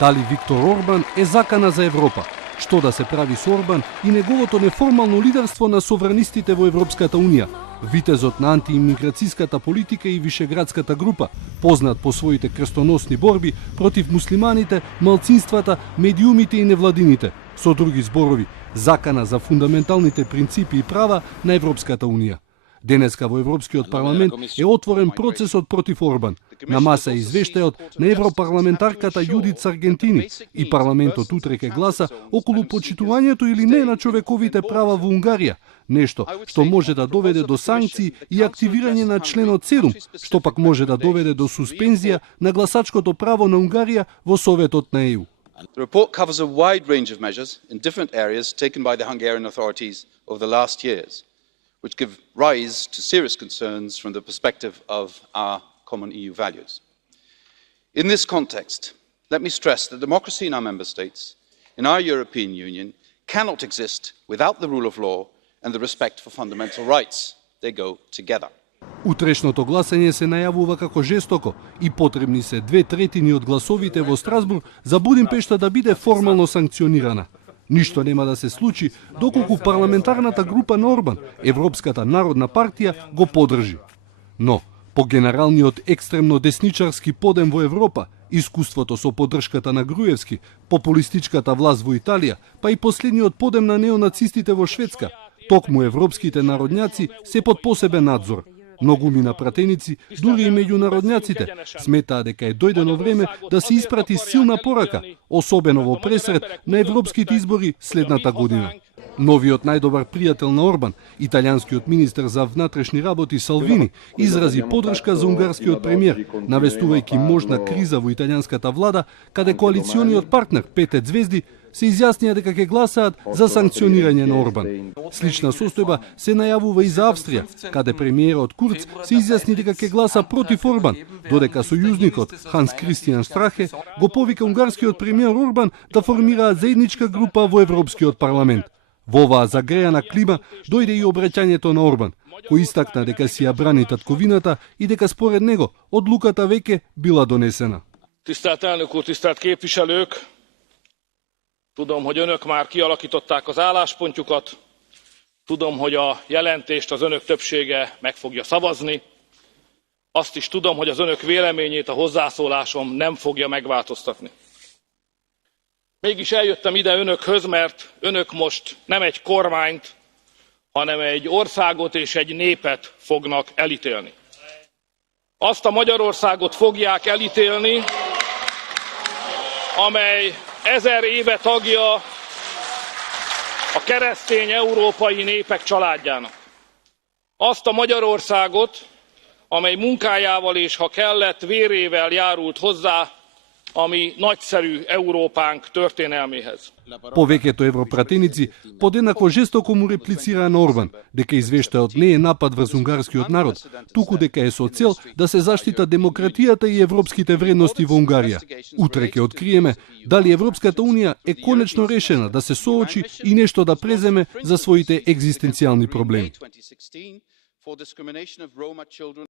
Дали Виктор Орбан е закана за Европа? Што да се прави со Орбан и неговото неформално лидерство на совранистите во Европската Унија? Витезот на антиимиграцијската политика и Вишеградската група, познат по своите крстоносни борби против муслиманите, малцинствата, медиумите и невладините, со други зборови, закана за фундаменталните принципи и права на Европската Унија. Денеска во Европскиот парламент е отворен процесот против Орбан. На маса е извештајот на европарламентарката Јудит Саргентини и парламентот утре ќе гласа околу почитувањето или не на човековите права во Унгарија, нешто што може да доведе до санкции и активирање на членот 7, што пак може да доведе до суспензија на гласачкото право на Унгарија во Советот на ЕУ. The report covers a wide range of measures in different areas taken by the Hungarian authorities over the last years, which give rise to serious concerns from the perspective of our common EU values. In this context, let me stress that democracy in our member states, in our European Union, cannot exist without the rule of law and the respect for fundamental rights. They go together. Утрешното гласање се најавува како жестоко и потребни се 2/3 од гласовите во Страсбург за Будимпешта да биде формално санкционирана. Ништо нема да се случи доколку парламентарната група на Орбан, Европската народна партија, го подржи. Но, по генералниот екстремно десничарски подем во Европа, искуството со поддршката на Груевски, популистичката власт во Италија, па и последниот подем на неонацистите во Шведска, токму европските народњаци се под посебен надзор. Многумина пратеници, дури и меѓународњаците, сметаа дека е дојдено време да се испрати силна порака, особено во пресред на европските избори следната година. Новиот најдобар пријател на Орбан, италијанскиот министер за внатрешни работи Салвини, изрази поддршка за унгарскиот премиер, навестувајќи можна криза во италијанската влада, каде коалициониот партнер Пете Звезди се изјаснија дека ќе гласаат за санкционирање на Орбан. Слична состојба се најавува и за Австрија, каде премиерот Курц се изјасни дека ќе гласа против Орбан, додека сојузникот Ханс Кристијан Штрахе го повика унгарскиот премиер Орбан да формираат заедничка група во Европскиот парламент. Во оваа загрејана клима дојде и обраќањето на Орбан, кој истакна дека си ја брани татковината и дека според него одлуката веќе била донесена. Tisztelt elnök úr, tisztelt képviselők! Tudom, hogy önök már kialakították az álláspontjukat. Tudom, hogy a jelentést az önök többsége meg fogja szavazni. Azt is tudom, hogy az önök véleményét a hozzászólásom nem fogja megváltoztatni. Mégis eljöttem ide önökhöz, mert önök most nem egy kormányt, hanem egy országot és egy népet fognak elítélni. Azt a Magyarországot fogják elítélni, amely 1000 éve tagja a keresztény európai népek családjának. Azt a Magyarországot, amely munkájával és ha kellett vérével járult hozzá a mi nagyszerű Európánk történelméhez. Повеќето европратеници подеднакво жестоко му реплицираа на Орбан дека извештајот не е напад врз унгарскиот народ, туку дека е со цел да се заштита демократијата и европските вредности во Унгарија. Утре ќе откриеме дали Европската Унија е конечно решена да се соочи и нешто да преземе за своите екзистенцијални проблеми.